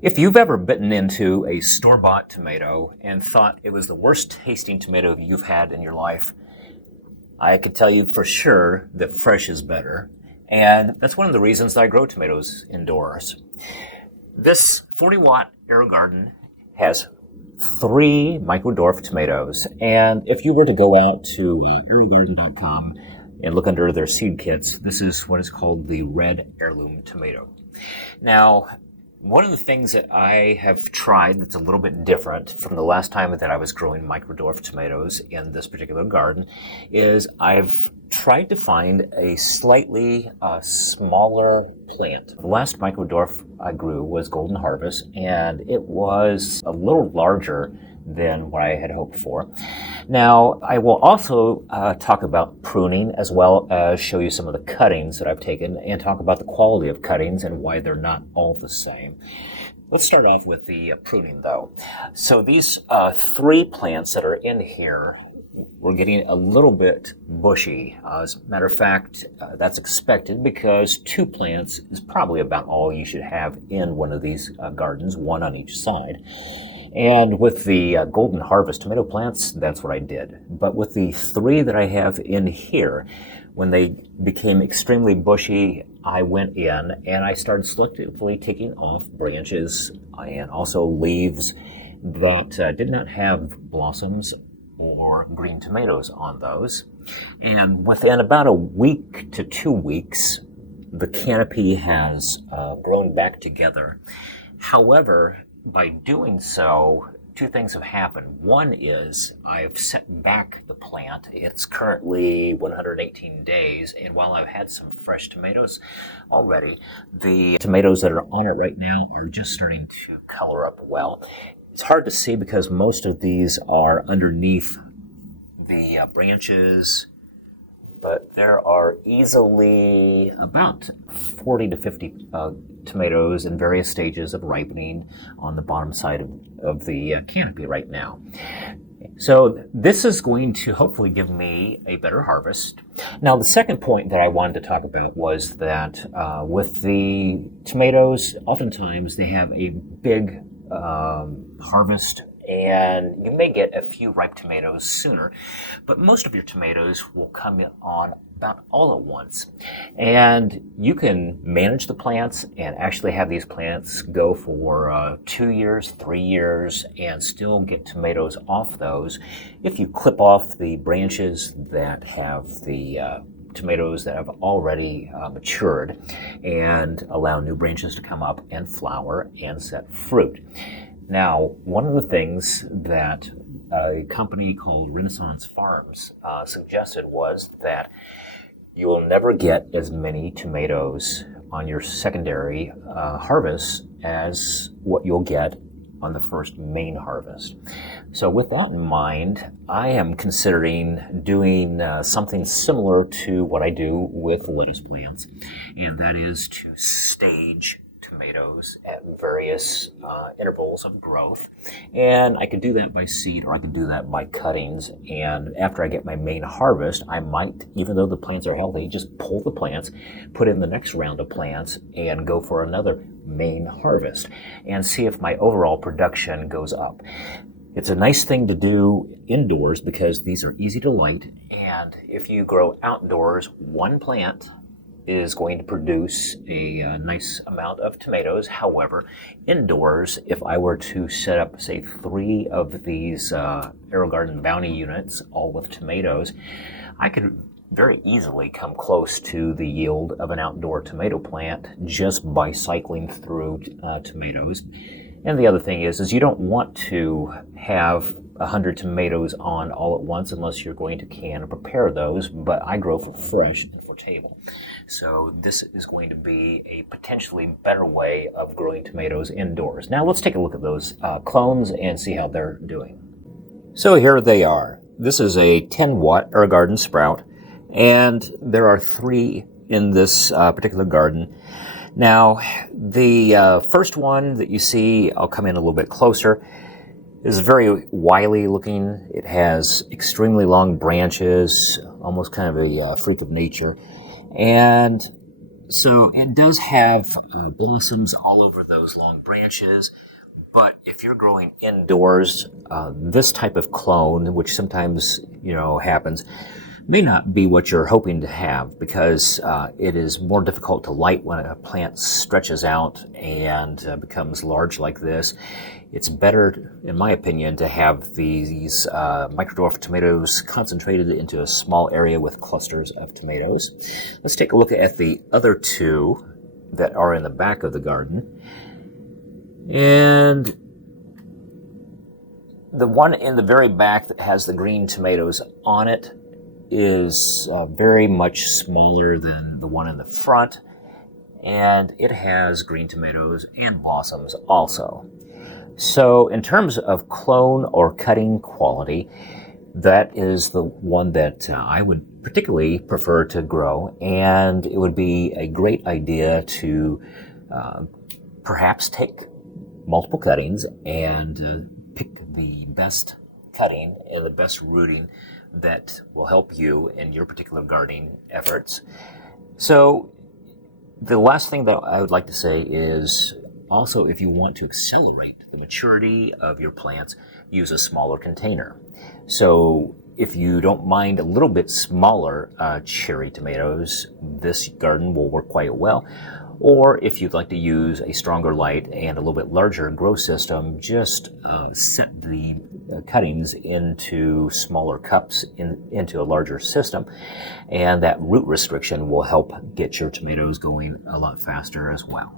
If you've ever bitten into a store-bought tomato and thought it was the worst tasting tomato you've had in your life, I could tell you for sure that fresh is better. And that's one of the reasons that I grow tomatoes indoors. This 40-watt AeroGarden has 3 micro-dwarf tomatoes. And if you were to go out to AeroGarden.com and look under their seed kits, this is what is called the red heirloom tomato. Now, one of the things that I have tried that's a little bit different from the last time that I was growing micro-dwarf tomatoes in this particular garden is I've tried to find a slightly smaller plant. The last micro-dwarf I grew was Golden Harvest, and it was a little larger than what I had hoped for. Now, I will also talk about pruning as well as show you some of the cuttings that I've taken and talk about the quality of cuttings and why they're not all the same. Let's start off with the pruning though. So these 3 plants that are in here, we're getting a little bit bushy. As a matter of fact, that's expected because 2 plants is probably about all you should have in one of these gardens, 1 on each side. And with the Golden Harvest tomato plants, that's what I did. But with the 3 that I have in here, when they became extremely bushy, I went in and I started selectively taking off branches and also leaves that did not have blossoms or green tomatoes on those. And within about a week to 2 weeks, the canopy has grown back together. However, by doing so, 2 things have happened. One is I've set back the plant. It's currently 118 days, and while I've had some fresh tomatoes already, the tomatoes that are on it right now are just starting to color up well. It's hard to see because most of these are underneath the branches, but there are easily about 40 to 50 tomatoes in various stages of ripening on the bottom side of the canopy right now. So this is going to hopefully give me a better harvest. Now, the second point that I wanted to talk about was that with the tomatoes, oftentimes they have a big harvest, and you may get a few ripe tomatoes sooner, but most of your tomatoes will come on about all at once. And you can manage the plants and actually have these plants go for 2 years, 3 years, and still get tomatoes off those if you clip off the branches that have the tomatoes that have already matured and allow new branches to come up and flower and set fruit. Now, one of the things that a company called Renaissance Farms suggested was that you will never get as many tomatoes on your secondary harvest as what you'll get on the first main harvest. So with that in mind, I am considering doing something similar to what I do with lettuce plants, and that is to stage tomatoes at various intervals of growth. And I could do that by seed or I could do that by cuttings. And after I get my main harvest, I might, even though the plants are healthy, just pull the plants, put in the next round of plants, and go for another main harvest and see if my overall production goes up. It's a nice thing to do indoors because these are easy to light, and if you grow outdoors, 1 plant is going to produce a nice amount of tomatoes. However, indoors, if I were to set up, say, 3 of these AeroGarden Bounty units, all with tomatoes, I could very easily come close to the yield of an outdoor tomato plant just by cycling through tomatoes. And the other thing is you don't want to have 100 tomatoes on all at once unless you're going to can and prepare those, but I grow for fresh and for table. So this is going to be a potentially better way of growing tomatoes indoors. Now let's take a look at those clones and see how they're doing. So here they are. This is a 10-watt AeroGarden Sprout, and there are 3 in this particular garden. Now, the first one that you see, I'll come in a little bit closer, is very wily looking. It has extremely long branches, almost kind of a freak of nature. And So it does have blossoms all over those long branches, but if you're growing indoors, this type of clone, which sometimes, happens, may not be what you're hoping to have, because it is more difficult to light when a plant stretches out and becomes large like this. It's better, in my opinion, to have these microdwarf tomatoes concentrated into a small area with clusters of tomatoes. Let's take a look at the other two that are in the back of the garden. And the one in the very back that has the green tomatoes on it is very much smaller than the one in the front, and it has green tomatoes and blossoms also. So in terms of clone or cutting quality, that is the one that I would particularly prefer to grow, and it would be a great idea to perhaps take multiple cuttings and pick the best cutting and the best rooting that will help you in your particular gardening efforts. So the last thing that I would like to say is also, if you want to accelerate the maturity of your plants, use a smaller container. So if you don't mind a little bit smaller cherry tomatoes, this garden will work quite well. Or if you'd like to use a stronger light and a little bit larger grow system, just set the cuttings into smaller cups into a larger system, and that root restriction will help get your tomatoes going a lot faster as well.